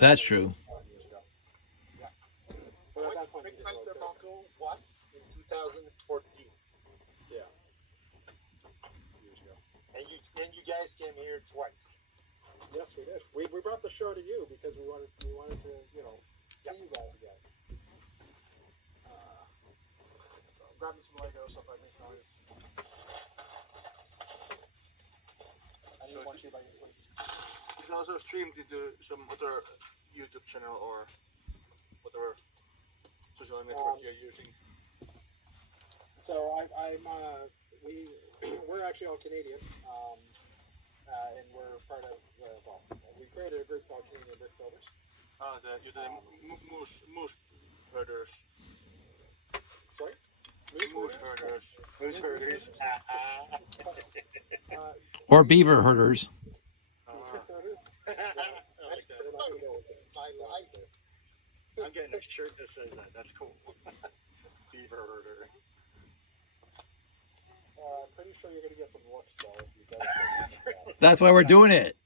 That's true. Years ago. Yeah. But at that point, we didn't know Tobacco once in 2014. Yeah. Years ago. And you guys came here twice. Yes, we did. We brought the show to you because we wanted to see you guys again. So I'm grabbing some Legos so if I make noise. I need one too by you, please. It's also streamed into some other YouTube channel or whatever social network you're using. So we're actually all Canadian, and we're part of we created a group called Canadian Brick Builders. You're the moose herders. Sorry? Moose herders. Moose herders. Or beaver herders. I like that. I like it. I'm getting a shirt that says that. That's cool. Beaver herder. I'm pretty sure you're going to get some looks though if you got it. That's why we're doing it.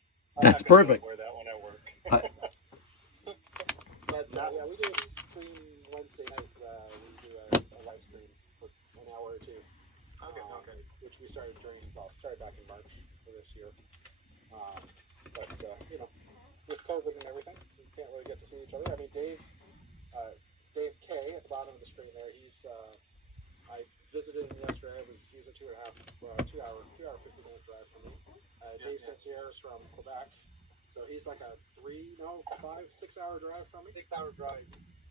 That's perfect. Wear that when I work. But yeah, we do a stream Wednesday night. We do a live stream for an hour or two. Okay. Which we started started back in March for this year. But with COVID and everything, we can't really get to see each other. I mean, Dave K at the bottom of the screen there. I visited him yesterday. He's a 2 hour 50-minute drive from me. Dave Saint-Pierre's from Quebec, so he's like a 6 hour drive from me. 6 hour drive.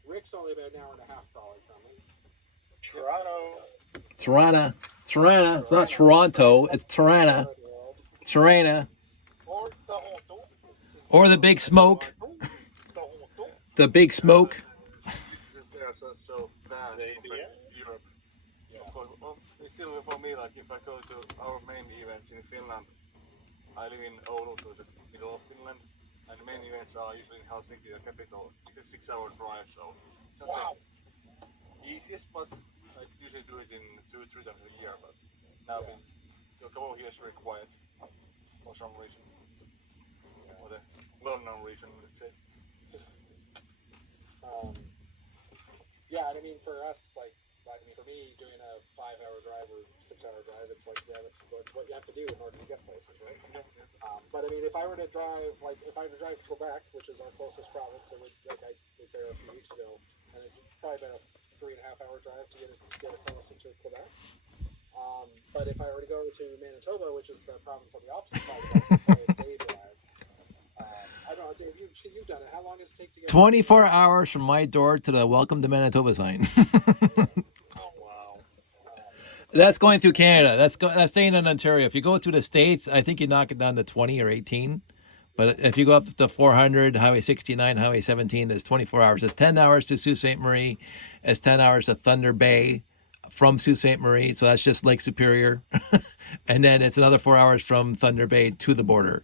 Rick's only about an hour and a half probably from me. Toronto. It's not Toronto. It's Toronto. Or Toronto. Or the Big Smoke. The Big Smoke. They are so vast compared to Europe. Of course, it's still for me, like if I go to our main events in Finland, I live in Oulu, so the middle of Finland, and the main events are usually in Helsinki, the capital. It's a 6 hour drive, so it's not the easiest, but I usually do it in 2-3 times a year, but now a couple of years very quiet for some reason. Or the well-known reason, let's say. And I mean for us, for me, doing a 5 hour drive or 6 hour drive, it's like that's what you have to do in order to get places, right? But I mean, if I were to drive to Quebec, which is our closest province, I was there a few weeks ago, and it's probably about a 3.5 hour drive to get across into Quebec. But if I were to go to Manitoba, which is the province on the opposite side of us, it's probably a day drive. I don't know, Dave, you've done it. How long does it take to get 24 hours from my door to the Welcome to Manitoba sign. Oh, wow. That's going through Canada. That's staying in Ontario. If you go through the States, I think you knock it down to 20 or 18. But if you go up to 400, Highway 69, Highway 17, it's 24 hours. It's 10 hours to Sault Ste. Marie. It's 10 hours to Thunder Bay from Sault Ste. Marie. So that's just Lake Superior. And then it's another 4 hours from Thunder Bay to the border.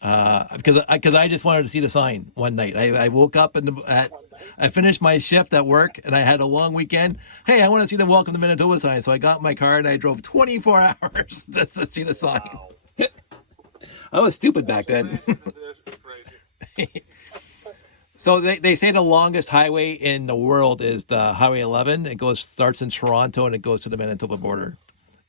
Because I just wanted to see the sign one night. I woke up I finished my shift at work and I had a long weekend. Hey, I want to see the Welcome to Manitoba sign. So I got in my car and I drove 24 hours just to see the sign. Wow. I was stupid back then. Crazy. So they say the longest highway in the world is the Highway 11. It starts in Toronto and it goes to the Manitoba border.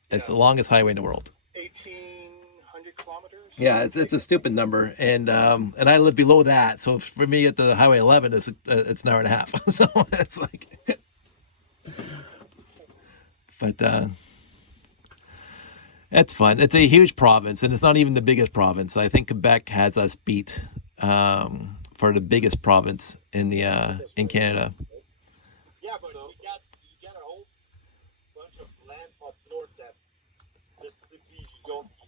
It's the longest highway in the world. 1,800 kilometers? Yeah, it's a stupid number, and I live below that, so for me at the Highway 11, it's an hour and a half. So it's like, but it's fun. It's a huge province, and it's not even the biggest province. I think Quebec has us beat for the biggest province in Canada. Yeah, but you got a whole bunch of land up north that just simply you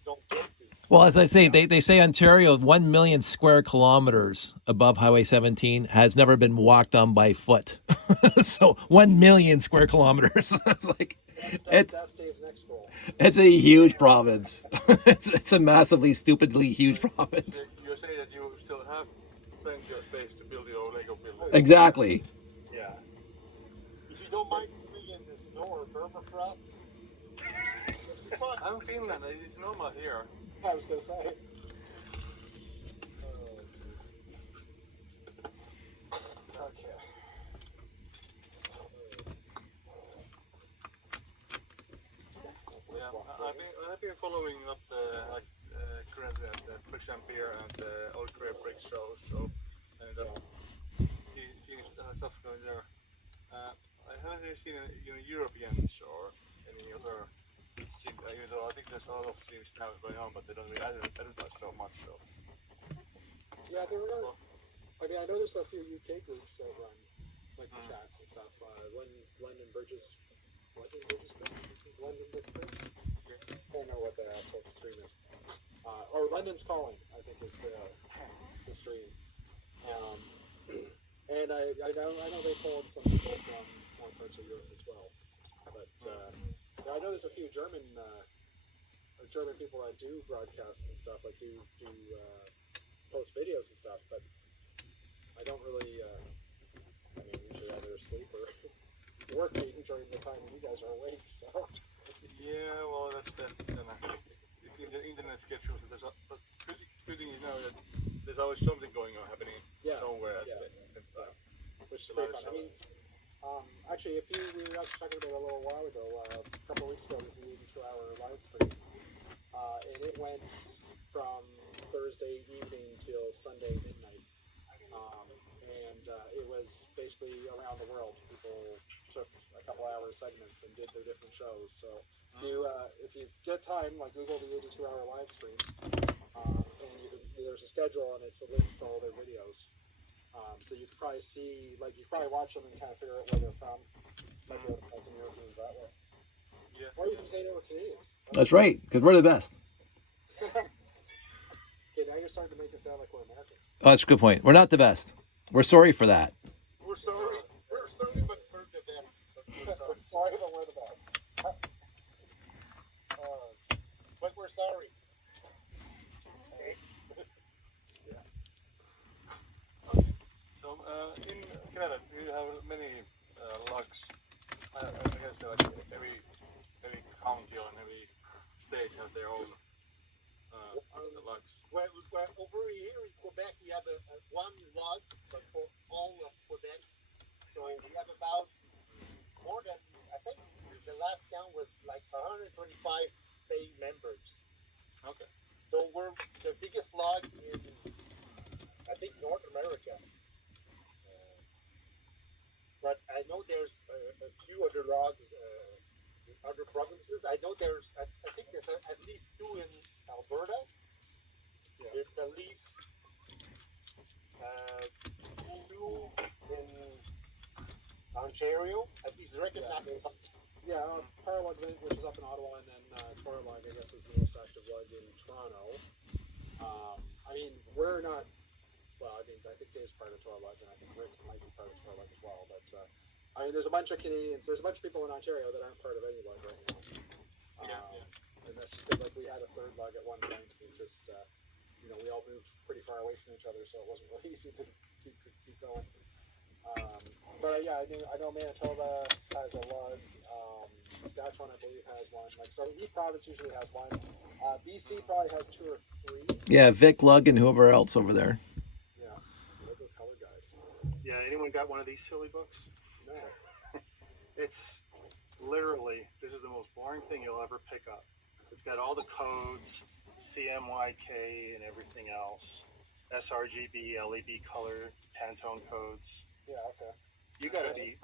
don't get to. Well, as I say, they say Ontario, 1 million square kilometers above Highway 17 has never been walked on by foot. So 1 million square kilometers. It's like that's Dave's next goal. it's a huge province. It's a massively, stupidly huge province. You say that you still have plenty of space to build your Lego building. Exactly. Yeah. If you don't mind being in the snow or permafrost, I'm Finland. It's normal here. I was going to say. been following up currently at the Bricks and Beer and the Old Career Brick shows. So, and seeing stuff going there. I haven't really seen Europeans or any other scene, even though I think there's a lot of scenes now going on, but they don't really advertise so much. So. Yeah, there are. I mean, I know there's a few UK groups that run like the chats and stuff. London Bridges Group? London Bridge Group? Yeah. I don't know what the actual stream is. Or London's Calling, I think is the stream. And I know they pulled some people from more parts of Europe as well. But I know there's a few German people that do broadcasts and stuff, like do post videos and stuff, but I don't really. I mean, usually either asleep or working during the time when you guys are awake. So. Yeah, well, that's the it's in the internet schedule. So but good thing that there's always something going on happening somewhere at the same time. Which is pretty fun. I mean, actually, we were actually talking about it a little while ago. A couple of weeks ago, this is an 82-hour live stream, and it went from Thursday evening till Sunday midnight. It was basically around the world. People took a couple hour segments and did their different shows. So if you get time, like Google the 82-hour live stream, and there's a schedule and it's a links to all their videos. So you can probably see, like, you can probably watch them and kind of figure out where they're from. Might be able to find some Europeans that way. Yeah. Or you can say they were Canadians. That's right, because we're the best. Okay, now you're starting to make it sound like we're Americans. Oh, that's a good point. We're not the best. We're sorry for that. We're sorry, but we're the best. We're sorry, but we're the best. But we're sorry. So in Canada, do you have many lugs? I guess like every county or every state have their own lugs. Well, over here in Quebec, we have one log, but for all of Quebec. So we have about more than, I think the last count was like 125 paying members. Okay. So we're the biggest log in, I think, North America. But I know there's a few other logs in other provinces. I know I think there's at least two in Alberta. Yeah. There's at least two in Ontario. At least recognized. Paralog, which is up in Ottawa, and then Toralog, I guess, is the most active lug in Toronto. I mean, we're not. Well, I mean, I think Dave's part of Toralog, and I think Rick might be part of Toralog as well. But I mean, there's a bunch of Canadians. There's a bunch of people in Ontario that aren't part of any lug right now. And that's just because, like, we had a third lug at one point. We just, we all moved pretty far away from each other, so it wasn't really easy to keep going. But yeah, I know Manitoba has a lug. Saskatchewan, I believe, has one. Like, so each province usually has one. BC probably has two or three. Yeah, Vic, Lug, and whoever else over there. Yeah, logo color guide. Yeah, anyone got one of these silly books? No. It's literally, this is the most boring thing you'll ever pick up. It's got all the codes, CMYK and everything else, sRGB, LED color, Pantone codes. Yeah, okay. You gotta be,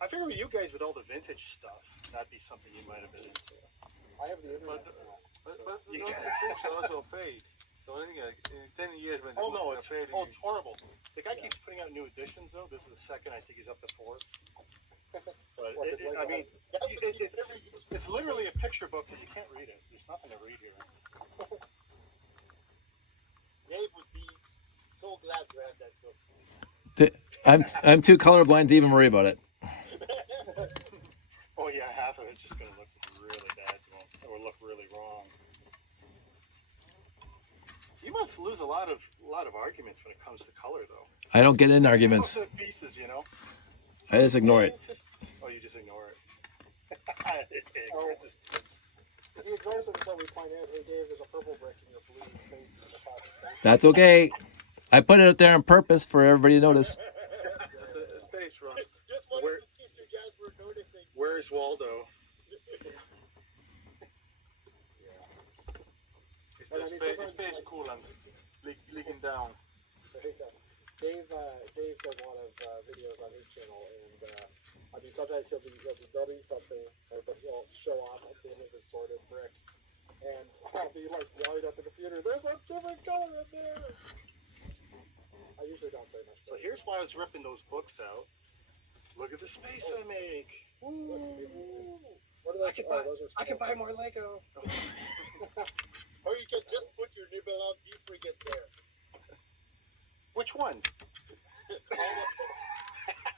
I figure with you guys with all the vintage stuff, that'd be something you might have been into. I have the internet. But the books also fade. So I think in 10 years when the Oh no, books are fading, it's horrible. The guy keeps putting out new editions though. This is the second, I think he's up to fourth. But it's literally a picture book and you can't read it. There's nothing to read here. Dave would be so glad to have that book. I'm too colorblind to even worry about it. Oh yeah, half of it's just gonna look really bad or look really wrong. You must lose a lot of arguments when it comes to color, though. I don't get in arguments. Pieces, I just ignore it. Oh, you just ignore it. He ignores it until we point out, hey Dave, there's a purple brick in your blue space, in the plastic space. That's okay. I put it out there on purpose for everybody to notice. that's a space rust. Just wanted to see if you guys were noticing. Where's Waldo? And I mean, sometimes, space like, coolant leaking down. there you go. Dave does a lot of videos on his channel, and I mean, sometimes he'll be building something, but he'll show off at the end of his sorted brick, and I'll be like yelling at the computer, "There's a different color in there!" I usually don't say much. So here's why I was ripping those books out. Look at the space I make. Look, what are those? Those are I can buy more Lego. Or you can just put your nibble out beef frigate there. Which one?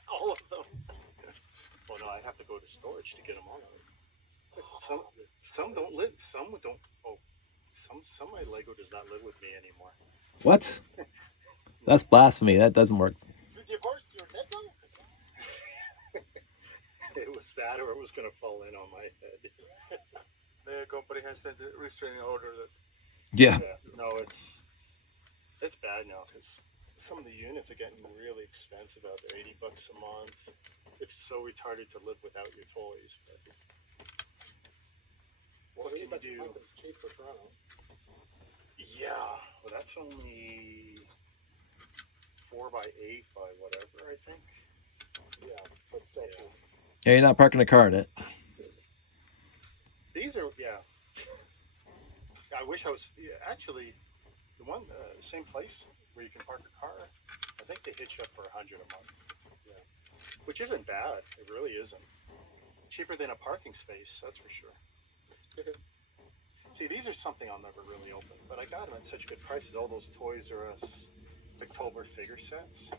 All of them. Well, no, I have to go to storage to get them all. Some don't live. Some don't. Oh, some of my Lego does not live with me anymore. What? That's blasphemy. That doesn't work. You divorced your Lego? It was that, or it was gonna fall in on my head. The company has sent a restraining order that Yeah. No, it's bad now because some of the units are getting really expensive out there. $80 a month. It's so retarded to live without your toys. But what can you do? It's cheap for Toronto. Yeah, well, that's only 4x8 by whatever, I think. Yeah, but still cheap. Yeah, you're not parking a car in it. These are, yeah. I wish I was, actually, the one, same place where you can park a car, I think they hit you up for $100 a month. Yeah. Which isn't bad. It really isn't. Cheaper than a parking space, that's for sure. See, these are something I'll never really open, but I got them at such good prices. All those Toys R Us October figure sets.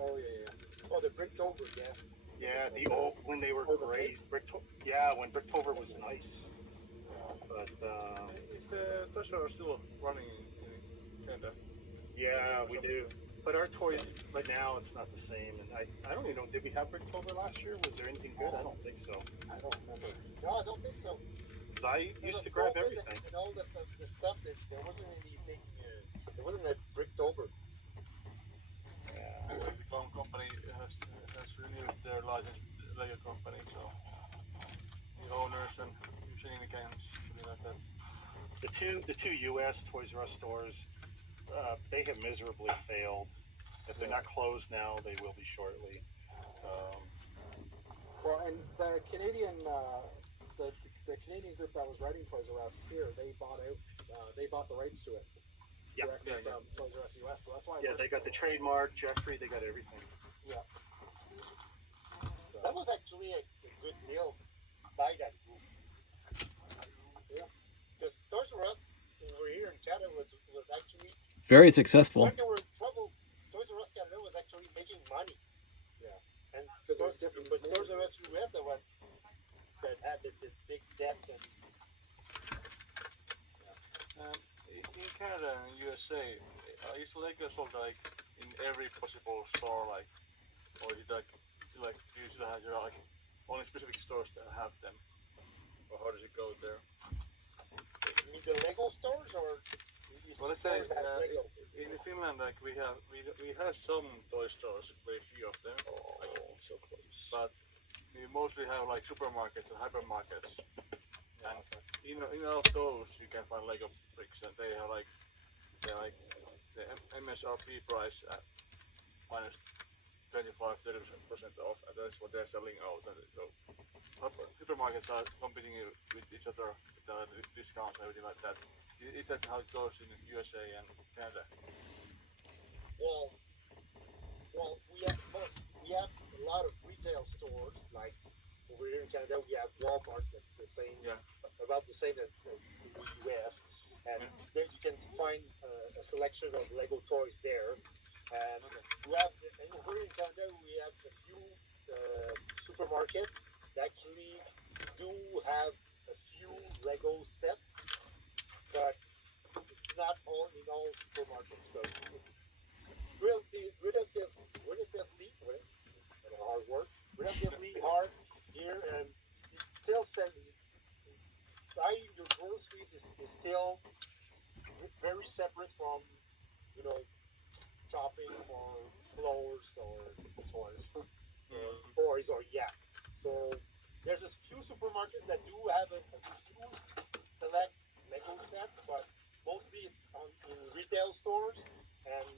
Oh yeah. Oh, the Bricktober, yeah. Yeah, the old when they were great. When Bricktober was nice. But is the Toys R Us still running in Canada? yeah, we do. But our toys, but now it's not the same. And I don't even know. Did we have Bricktober last year? Was there anything good? I don't think so. I don't remember. No, I don't think so. 'Cause I used to grab everything. And all the stuff, there wasn't anything, there wasn't a Bricktober. Yeah. The Clown Company has renewed their license, Lego company, so the owners and shenanigans, something like that. The two U.S. Toys R Us stores, they have miserably failed. If they're not closed now, they will be shortly. Well, and the Canadian, the Canadian group that was writing Toys R Us here, they bought the rights to it Yeah. directly from Toys R Us US. So that's why. Yeah, they got the trademark, Jeffrey. They got everything. Yeah. So, That was actually a good deal by that group. Yeah. Because Toys R Us over here in Canada was actually, Very successful. when they were in trouble, Toys R Us Canada was actually making money. Yeah. And because it was different. it was Toys R Us US that had the big debt. And In Canada and USA, is Lego sold like in every possible store, like, or is it like, usually has like only specific stores that have them, or how does it go there? you mean the Lego stores or? is Well, let's say stores that have Lego? in Finland, like we have some toy stores, very few of them, So close. but we mostly have like supermarkets and hypermarkets. And in all of those, you can find Lego bricks, and they're like the MSRP price at minus 25-30% off, and that's what they're selling out. And so supermarkets are competing with each other with discounts and everything like that. Is that how it goes in USA and Canada? Well, we have a lot of retail stores, like over here in Canada, we have Walmart that's the same, about the same as the US, and there you can find a selection of Lego toys there. And and over here in Canada, we have a few supermarkets that actually do have a few Lego sets, but it's not all in all supermarkets, but it's relatively hard here, and it's still buying your groceries is still very separate from, shopping for clothes or toys or So there's a few supermarkets that do have a few select Lego sets, but mostly it's in retail stores. And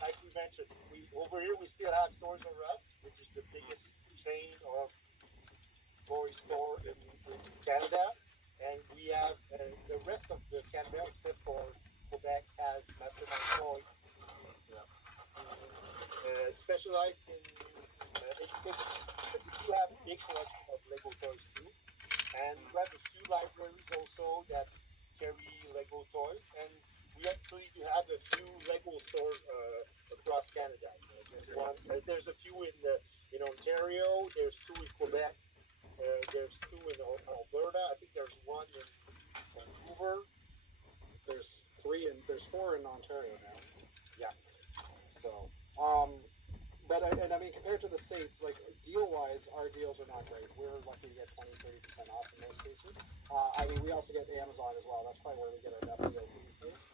like we mentioned, over here we still have Toys R Us, which is the biggest chain of toy store in Canada, and we have the rest of the Canada except for Quebec has Mastermind Toys, specialized in education. But we do have a big selection of Lego toys too, and we have a few libraries also that carry Lego toys, and we actually do have a few Lego stores across Canada. There's a few in Ontario. There's two in Quebec. There's two in Alberta. I think there's one in Vancouver. There's four in Ontario now. Yeah. So, but I mean, compared to the States, like deal-wise, our deals are not great. We're lucky to get 20-30% off in most cases. I mean, we also get Amazon as well. That's probably where we get our best deals these days.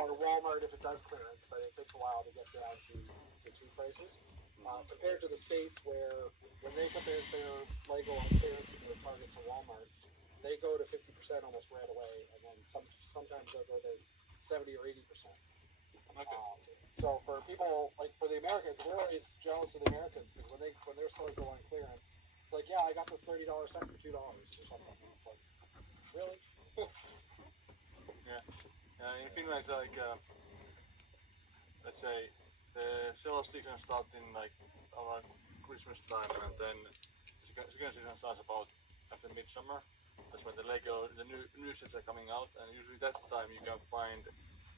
Or Walmart if it does clearance, but it takes a while to get down to cheap prices. Compared to the States, where when they put their Lego on clearance in their Targets and Walmarts, they go to 50% almost right away, and then sometimes they'll go to 70 or 80%. Okay. So for people, like for the Americans, we're always jealous of the Americans because when their stores go on clearance, it's like, yeah, I got this $30 set for $2 or something. And it's like, really? Yeah. In Finland, it's like let's say the sales season starts in like around Christmas time, and then second season starts about after midsummer. That's when the new sets are coming out, and usually that time you can find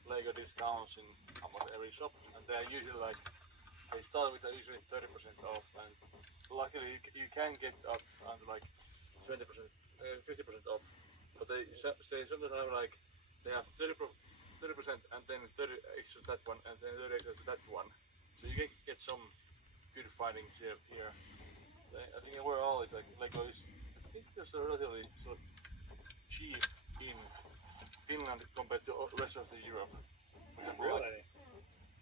Lego discounts in almost every shop, and they're usually like they start with usually 30% off, and luckily you can get up to like 20%, 50% off, but they sometimes have like they have 30% and then 30 extra that one and then 30 extra that one, so you can get some good findings here. I think overall it's like Lego is, I think it's relatively sort of cheap in Finland compared to the rest of the Europe. For example, like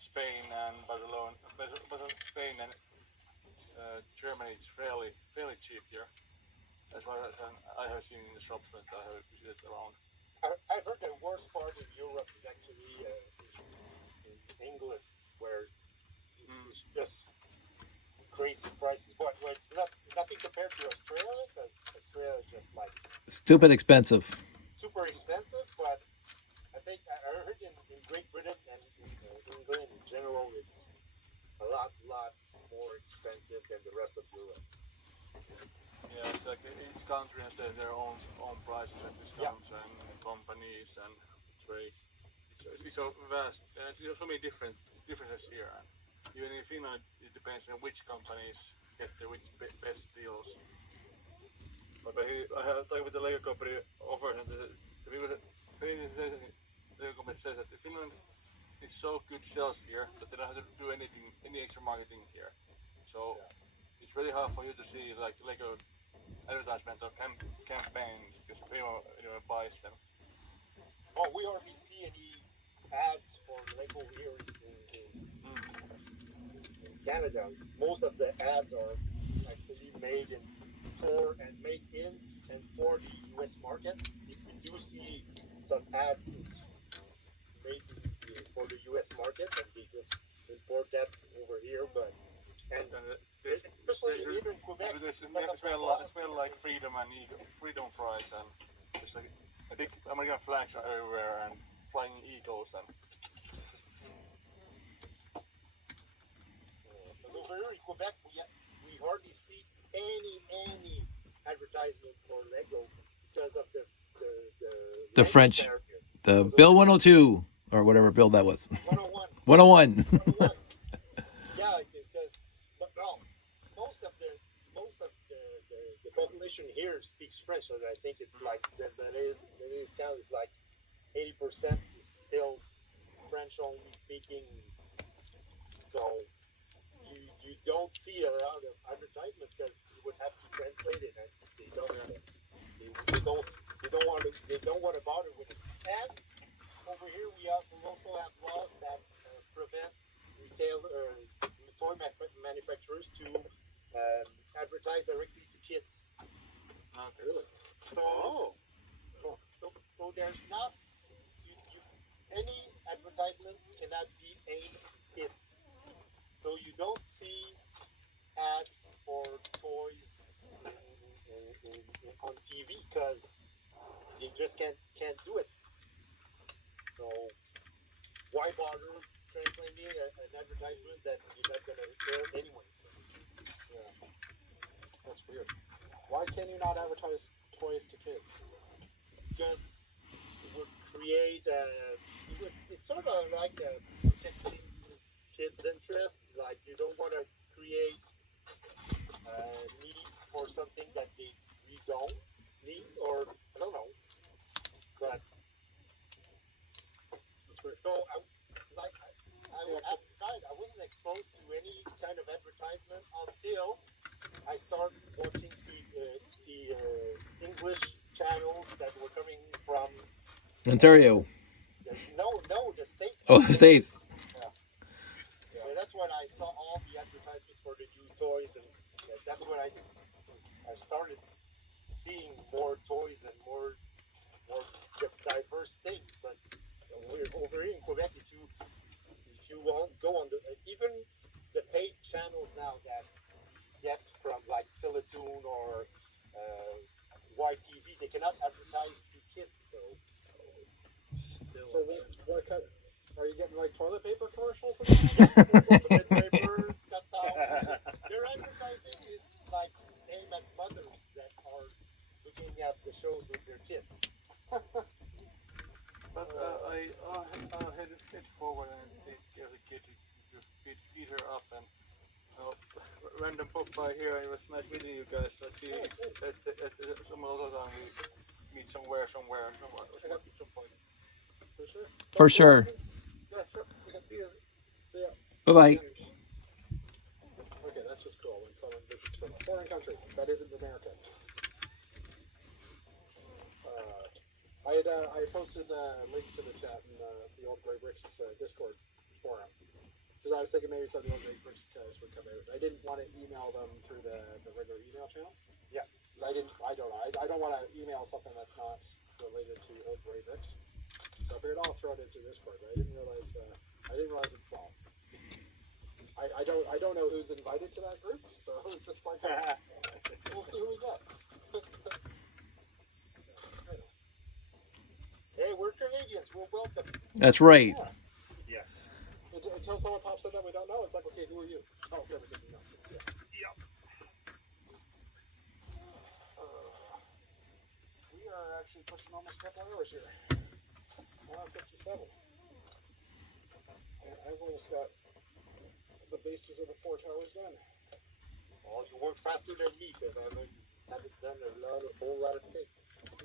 Spain and Barcelona, Spain and Germany is fairly cheap here, as far as I have seen in the shops that I have visited around. I've heard the worst part in Europe is actually in England, where it's just crazy prices. But it's nothing compared to Australia, because Australia is just like Stupid expensive. super expensive. But I think I heard in Great Britain and in England in general, it's a lot more expensive than the rest of Europe. Yeah, it's like each country has their own prices and discounts and companies, and it's so vast. There's so many differences here. And even in Finland, it depends on which companies get which best deals. But I have talked with the Lego company offers, and the people Lego company says that Finland is so good sales here that they don't have to do any extra marketing here. So it's very hard for you to see like Lego advertisement or campaigns because everyone buys them. Oh, we hardly see any ads for Lego here in Canada. Most of the ads are actually made in and for the U.S. market. If we do see some ads, it's made for the U.S. market, and they just import that over here. But especially here in Quebec, smell like freedom and freedom fries, and there's like a big American flags are everywhere and flying eagles and. Over here in Quebec, we hardly see any advertisement for Lego because of The French, the Bill 102 or whatever bill that was. 101. 101. Yeah, because most of the population here speaks French, so I think it's like the count is like 80% is still French only speaking. So you don't see a lot of advertisement because you would have to translate it, and they don't want to bother with it. And over here we also have laws that prevent toy manufacturers to advertise directly to kids. Okay. Really? Oh. So there's not any advertisement cannot be aimed at kids. So you don't see ads for toys on TV because you just can't do it. So why bother translating an advertisement that you're not gonna air anyway? So Yeah, that's weird. Why can you not advertise toys to kids? because it would create it's sort of like protecting kids' interest. Like you don't want to create need for something that we don't need, or I don't know. But That's weird. so I wasn't exposed to any kind of advertisement until I started watching the English channels that were coming from Ontario. the States. Oh, the States. Yeah, that's when I saw all the advertisements for the new toys, and that's when I started seeing more toys and more diverse things. But over here in Quebec, if you won't go on the even the paid channels now that you get from like Teletoon or YTV, they cannot advertise to kids. So what kind? Are you getting like toilet paper commercials? Toilet paper, Scott towels. Their advertising is like aimed at mothers that are looking at the shows with their kids. But I head forward and take as a kid to feed her up, and random pop by here. It was nice meeting you guys. I see at some other time we meet somewhere at some point. For sure. For sure. Yeah, sure. We can see you. See ya. Bye bye. Okay, that's just cool when someone visits from a foreign country that isn't America. I posted the link to the chat in the Old Grey Bricks Discord forum because I was thinking maybe some of the Old Grey Bricks guys would come out. I didn't want to email them through the regular email channel. Yeah. Because I don't know. I don't want to email something that's not related to Old Grey Bricks. So I figured I'll throw it into Discord, but I didn't realize it's well. I don't know who's invited to that group, so it was just like we'll see who we get. So, I don't know. Hey, we're Canadians. We're welcome. That's right. Yeah. Yes. Until someone pops in that we don't know, it's like, okay, who are you? Tell us everything you know. Yeah. Yep. We are actually pushing almost a couple hours here. 57. And I've almost got the bases of the 4 towers done. Oh, you work faster than me because I know you haven't done a whole lot of things.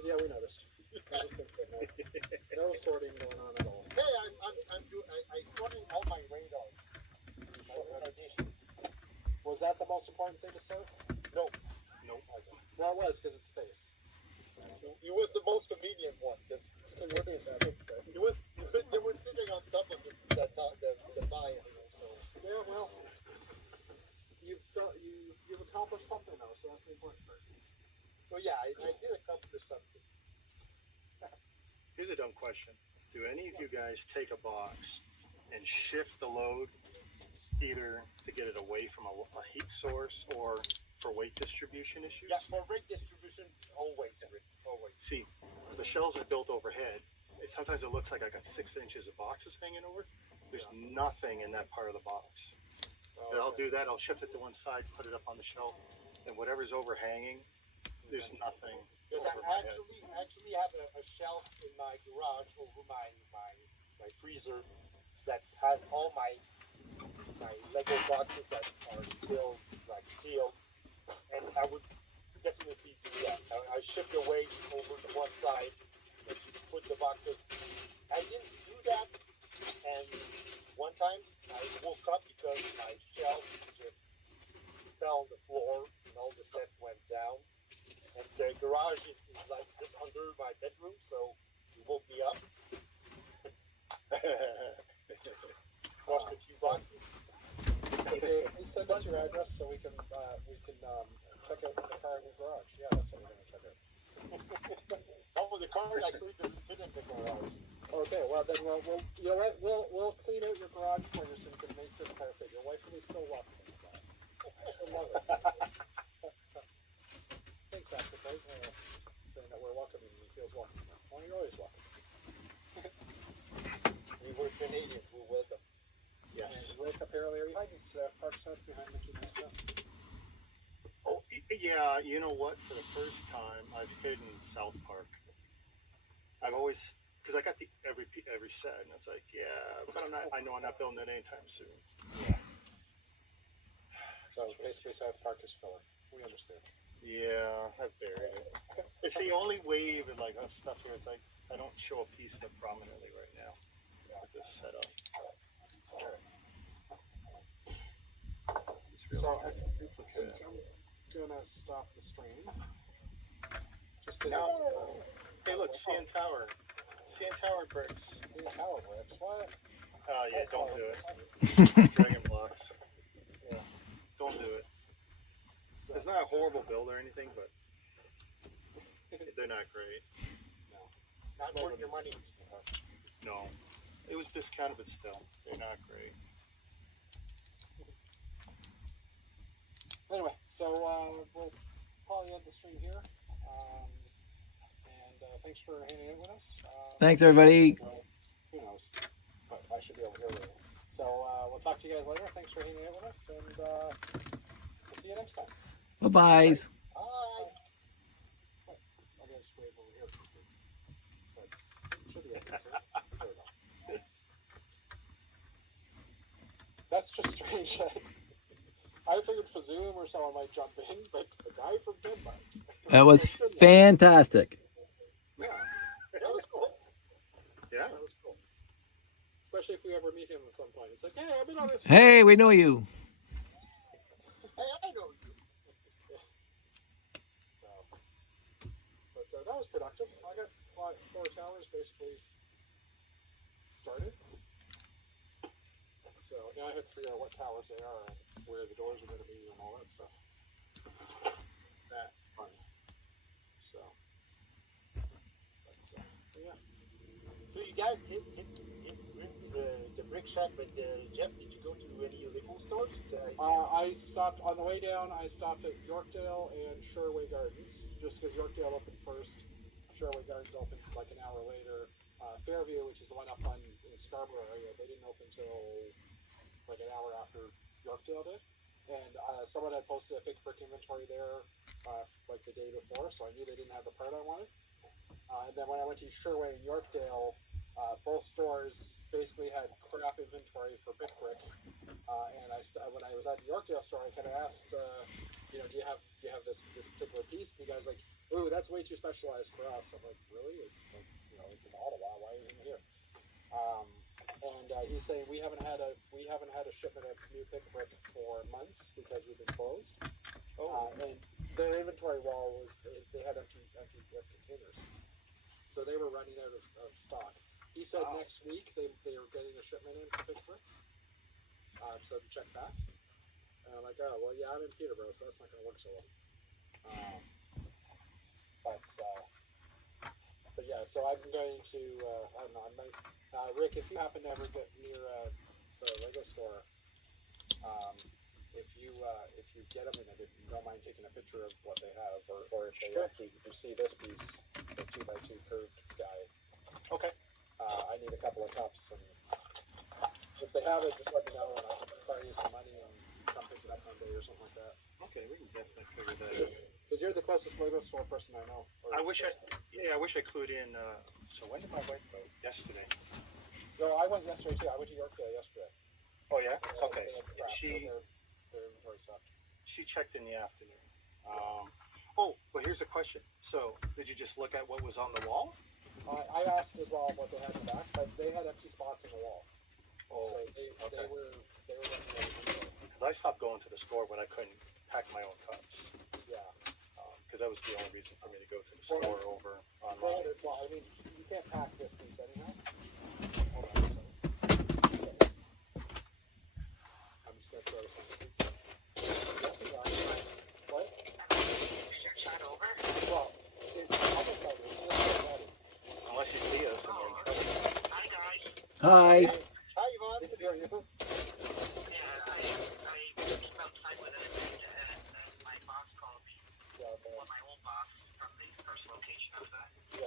Yeah, we noticed. I've just been sitting there. No sorting going on at all. Hey, I sorted all my radars. My radar dishes. Was that the most important thing to sort? No, Okay. Well, it was because it's space. it was the most convenient one because It's convenient that makes sense. they were sitting on top of it. The bias. So Yeah, well, you've accomplished something though, so that's the important part. so yeah, I did accomplish something. Here's a dumb question. Do any of you guys take a box and shift the load either to get it away from a heat source or for weight distribution issues? Yeah, for rate distribution, always. See, the shelves are built overhead. Sometimes it looks like I got 6 inches of boxes hanging over. There's nothing in that part of the box. And I'll do that. I'll shift it to one side, put it up on the shelf, and whatever's overhanging, there's nothing. Because over I my head. actually have a shelf in my garage over my freezer that has all my Lego boxes that are still like sealed, and I would definitely do that. I shift the weight over to one side and put the boxes. I didn't do that, and one time I woke up because my shelf just fell on the floor and all the sets went down. And the garage is like just under my bedroom, so it woke me up. Washed a few boxes. Okay, please send us your address so we can check out the car in your garage. Yeah, that's what we're gonna check out. Oh, the car actually doesn't fit in the garage. Okay, well then we'll you know what? We'll clean out your garage for you so you can make your car fit. Your wife will be so welcome with that. She'll love it. Thanks, Ashley. Saying that we're welcoming and he feels welcome. Well, you're always welcome. We're Canadians. We're welcome. Yes. And wake up earlier. Behind these park sets behind Mickey Mouse sets. Oh, yeah, you know what? For the first time, I've hidden South Park. I've always, because I got every set, and it's like, yeah, but I know I'm not building it anytime soon. Yeah. So basically, South Park is filler. We understand. Yeah, I've buried it. It's the only wave of like of stuff here. It's like I don't show a piece of it prominently right now with this setup. So I think I'm gonna stop the stream. Just because Hey, look, CN Tower. CN Tower bricks. CN Tower bricks. What? Oh, yeah, don't do it. Dragon blocks. Yeah, don't do it. So, It's not a horrible build or anything, but they're not great. Not worth your money. No. It was discounted, but still, they're not great. Anyway, so we'll probably end the stream here. And thanks for hanging out with us. Thanks, everybody. Who knows? But I should be able to hear you. So we'll talk to you guys later. Thanks for hanging out with us, and we'll see you next time. Bye-bye. Bye. I'm going to spray over here because that's should be a concern. There we go. That's just strange. I figured Fazoom or someone might jump in, but the guy from Denmark. That was fantastic. Yeah, that was cool. Yeah. That was cool. Especially if we ever meet him at some point. It's like, hey, I've been on this. Hey, we know you. Hey, I know you. So, but that was productive. I got 4 towers basically started. So now I have to figure out what towers they are and where the doors are going to be and all that stuff. That fun. So, but, yeah. So you guys hit the brick shop, but Jeff, did you go to any illegal stores? I stopped on the way down. I stopped at Yorkdale and Sherway Gardens, just because Yorkdale opened first. Sherway Gardens opened like an hour later. Fairview, which is the one up in Scarborough area, they didn't open till like an hour after Yorkdale did. And someone had posted a big brick inventory there like the day before, so I knew they didn't have the part I wanted. And then when I went to Sherway and Yorkdale, both stores basically had crap inventory for brick. And when I was at the Yorkdale store, I kind of asked, do you have this particular piece? And the guy's like, "Ooh, that's way too specialized for us." I'm like, "Really? It's like, it's in Ottawa. Why isn't it here?" And he's saying we haven't had a shipment of new pick brick for months because we've been closed. And their inventory wall was they had empty containers, so they were running out of stock. He said next week they were getting a shipment in for pick brick. So to check back. And I'm like, oh well, yeah, I'm in Peterborough, so that's not going to work so well. But yeah, so I'm going to I don't know. I might Rick, if you happen to ever get near the Lego store, if you get them and if you don't mind taking a picture of what they have, or if they actually you see this piece, the 2x2 curved guy. Okay. I need a couple of cups, and if they have it, just let me know, and I'll fire you some money and come pick it up Monday or something like that. Okay, we can definitely figure that out. Because you're the closest Lego store person I know. I wish I clued in. So when did my wife go? Yesterday. No, I went yesterday too. I went to Yorkdale yesterday. Oh yeah. Okay. They had crap, their inventory sucked. She checked in the afternoon. Well, here's a question. So, did you just look at what was on the wall? I asked as well what they had in the back, but they had empty spots in the wall. Oh, So they were looking at it. Because I stopped going to the store when I couldn't pack my own cups. Yeah. Because that was the only reason for me to go to the store over online. Well, I mean, you can't pack this piece anyhow. Hold on a second. I'm just going to throw this on the speaker. Yes, what? Is your chat over? Well, Hi. Hi, Yvonne. We can hear you. Yeah, okay. Yeah.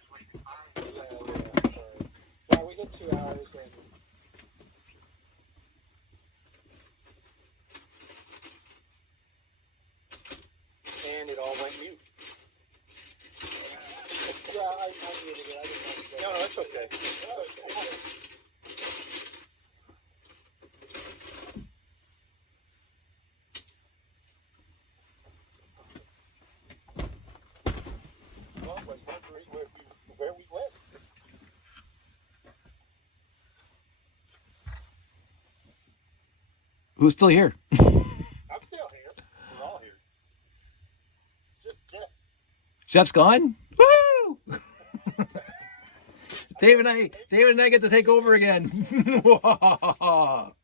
Yeah, sorry. Yeah, we hit 2 hours and And it all went mute. yeah, I muted it. I didn't know. No, that's okay. Well, was wondering where we went. Who's still here? I'm still here. We're all here. Just Jeff. Jeff's gone. Woo! Dave and I get to take over again. You have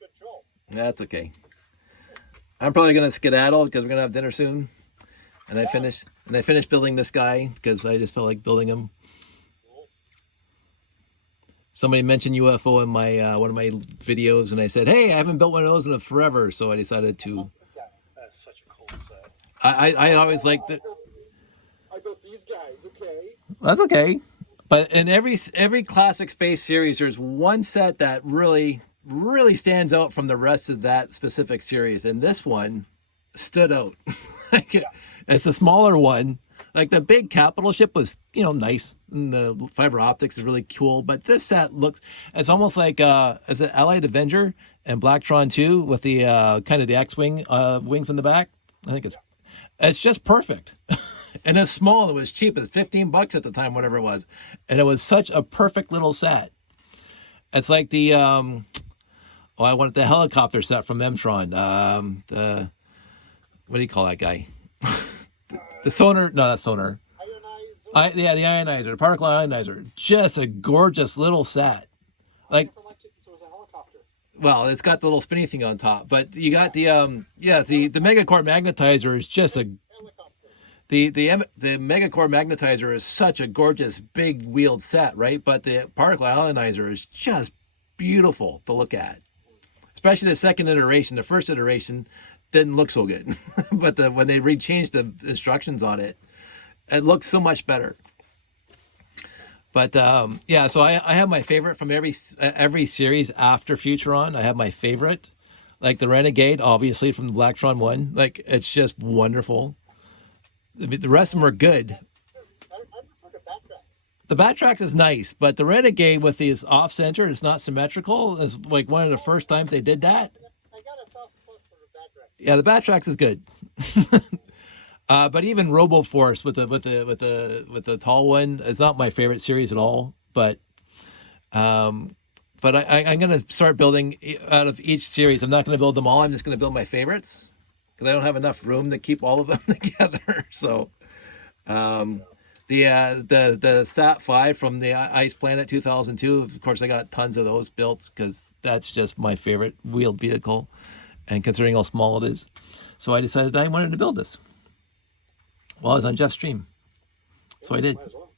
control. That's okay. I'm probably gonna skedaddle because we're gonna have dinner soon, and I finish building this guy because I just felt like building him. Somebody mentioned UFO in my one of my videos, and I said, "Hey, I haven't built one of those in forever," so I decided to. That's such a cool set. I always like that. I built these guys, okay. That's okay. But in every classic space series, there's one set that really stands out from the rest of that specific series, and this one stood out. Like, it's a smaller one. Like the big capital ship was, nice, and the fiber optics is really cool. But this set it's almost like is it Allied Avenger and Blacktron 2 with the kind of the X-wing wings in the back. I think it's just perfect. And it's small. It was cheap. It was $15 at the time, whatever it was. And it was such a perfect little set. It's like the I wanted the helicopter set from Mtron. What do you call that guy? The sonar, no, not sonar. Ionizer. The ionizer, the particle ionizer. Just a gorgeous little set. Like, So it was a helicopter. well, it's got the little spinny thing on top, but you got the the megacore magnetizer is just a Helicopter. the megacore magnetizer is such a gorgeous big wheeled set, right? But the particle ionizer is just beautiful to look at, especially the second iteration. The first iteration didn't look so good, but when they changed the instructions on it, it looks so much better. But so I have my favorite from every series after Futuron. I have my favorite, like the Renegade, obviously from the Blacktron 1. Like, it's just wonderful. The rest of them are good. I prefer the Batrax. The Batrax is nice, but the Renegade with his off center, it's not symmetrical. Is like one of the first times they did that. I got a soft spot for the Batrax. Yeah, the Batrax is good. But even RoboForce with the tall one, it's not my favorite series at all. But I'm gonna start building out of each series. I'm not gonna build them all. I'm just gonna build my favorites because I don't have enough room to keep all of them together. So, the Sat 5 from the Ice Planet 2002. Of course, I got tons of those built because that's just my favorite wheeled vehicle, and considering how small it is, so I decided I wanted to build this. Well, I was on Jeff's stream, so I did. Might as well.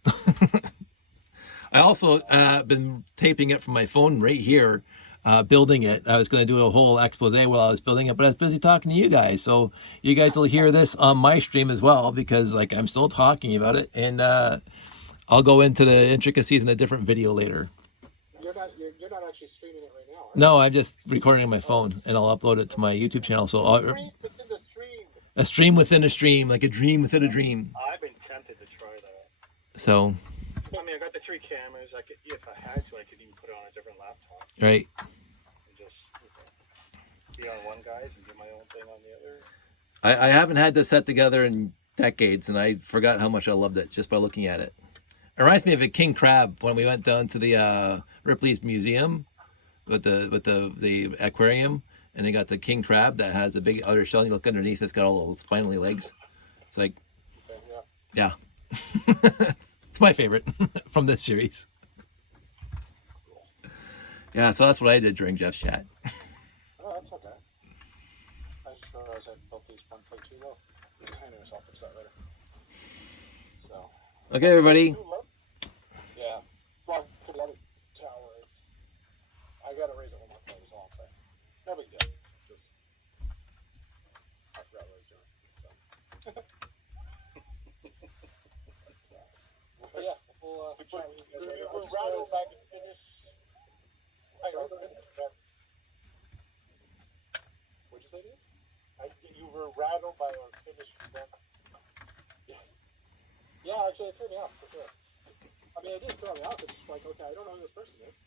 I also been taping it from my phone right here, building it. I was going to do a whole expose while I was building it, but I was busy talking to you guys. So you guys will hear this on my stream as well, because like I'm still talking about it, and I'll go into the intricacies in a different video later. You're not actually streaming it right now, right? No, I'm just recording on my phone, and I'll upload it to my YouTube channel. So Stream within the stream. a stream within a stream, like a dream within a dream. I've been tempted to try that. So, I mean, I got the 3 cameras. I could, if I had to, I could even put it on a different laptop right. and just be on one guy's and do my own thing on the other. I haven't had this set together in decades, and I forgot how much I loved it just by looking at it. It reminds me of a king crab when we went down to the Ripley's Museum with the aquarium, and they got the king crab that has a big outer shell, and you look underneath, it's got all little spinally legs. It's like, Yeah. yeah. It's my favorite from this series. Yeah, so that's what I did during Jeff's chat. Oh, that's okay. just realized I built these one plate too low. Anyways, I'll fix that later. So. Okay, everybody. Too low. Yeah. Well, for the other tower, I gotta raise it one more plate is all I'm saying. No big deal. Just I forgot what I was doing. So. But yeah, we'll chat with you guys later. You were rattled by the finish. Sorry, go ahead. What'd you say, dude? You were rattled by our finish event. Yeah, actually, it threw me off for sure. I mean, it didn't throw me off. It's just like, okay, I don't know who this person is.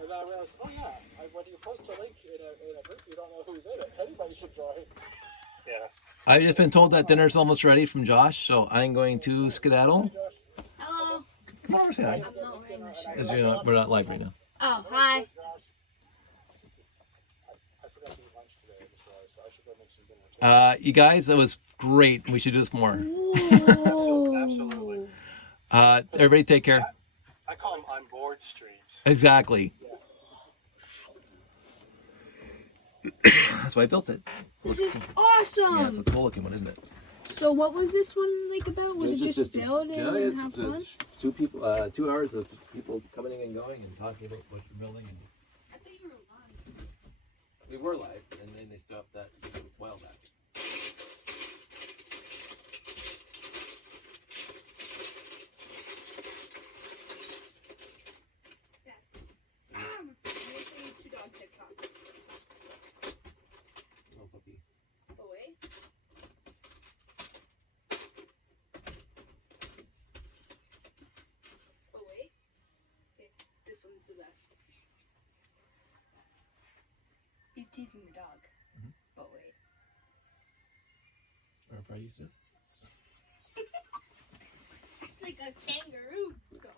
And then I realized, oh yeah, when you post a link in a group, you don't know who's in it. Anybody should join. Yeah. I've just been told that dinner's almost ready from Josh, so I'm going to skedaddle. Hey, Josh. Hello. Come over, say hi. I'm not wearing my shirt. 'Cause we're not live right now. Oh, hi. Josh. I forgot to eat lunch today. I just realized, so I should go make some dinner too. You guys, it was great. We should do this more. Absolutely. Everybody take care. I call them on board streams. Exactly. That's why I built it. This is Yeah, it's awesome. a cool looking one, isn't it? So what was this one like about? Was it just build and have fun? it's 2 people, 2 hours of people coming in and going and talking about what you're building. And I thought you were live. we were live, and then they stopped that a while back. Making 2 dog TikToks. Oh, puppies. Oh wait. Oh wait. Okay, this one's the best. He's teasing the dog. Mhm. Oh wait. Or if I used to. It's like a kangaroo dog.